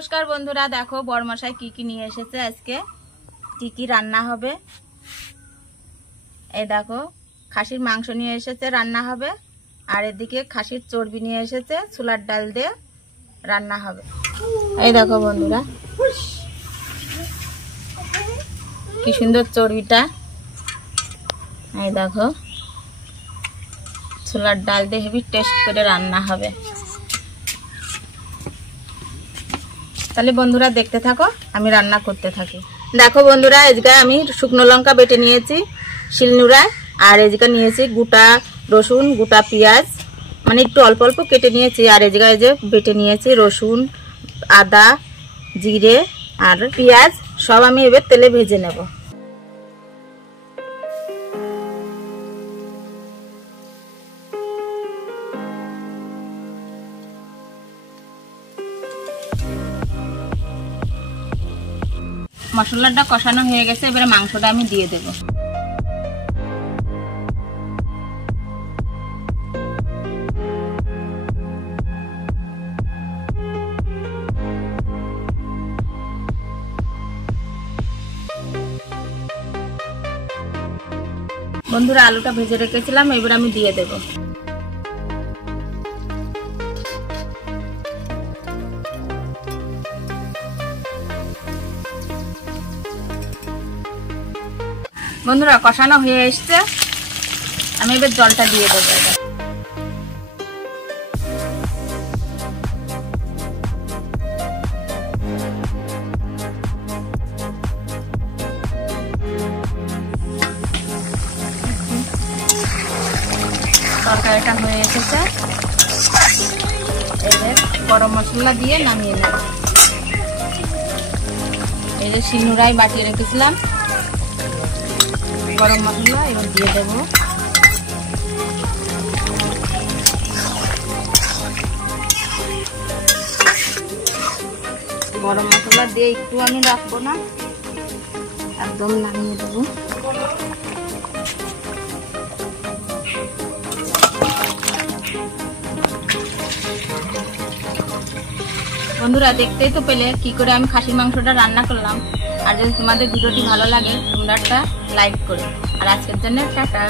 নমস্কার বন্ধুরা, দেখো বড়মশাই কি কি নিয়ে এসেছে। আজকে কি কি রান্না হবে এই দেখো। খাসির মাংস নিয়ে এসেছে, রান্না হবে। আর এদিকে খাসির চর্বি নিয়ে এসেছে, ছোলার ডাল দিয়ে রান্না হবে। এই দেখো বন্ধুরা কি সুন্দর চর্বিটা। এই দেখো ছোলার ডাল দিয়ে হেভি টেস্ট করে রান্না হবে। তাহলে বন্ধুরা দেখতে থাকো, আমি রান্না করতে থাকি। দেখো বন্ধুরা, এদিকে আমি শুকনো লঙ্কা বেটে নিয়েছি শিলনোড়ায়, আর এদিকে নিয়েছি গোটা রসুন, গোটা পেঁয়াজ, মানে একটু অল্প অল্প কেটে নিয়েছি। আর এদিকে এই যে বেটে নিয়েছি রসুন, আদা, জিরে আর পেঁয়াজ, সব আমি এবার তেলে ভেজে নেব। মশলাটা কষানো হয়ে গেছে, এবারে মাংসটা আমি দিয়ে দেব। বন্ধুরা আলুটা ভেজে রেখেছিলাম, এবার আমি দিয়ে দেব। বন্ধুরা কষানো হয়ে এসছে, আমি এবার জলটা দিয়ে দেবো। তরকারিটা হয়ে এসেছে, এবার গরম মশলা দিয়ে নামিয়ে নেব। এই যে শিলনোড়ায় বাটিয়ে রেখেছিলাম গরম মশলা, এবার দিয়ে দেবো। গরম মশলা দিয়ে একটু আমি রাখবো না, একদম নামিয়ে দেবো। বন্ধুরা দেখতেই তো পেলে কি করে আমি খাসির মাংসটা রান্না করলাম। আর যদি তোমাদের ভিডিওটি ভালো লাগে তোমরা একটা লাইক করো। আর আজকের জন্য টাটা।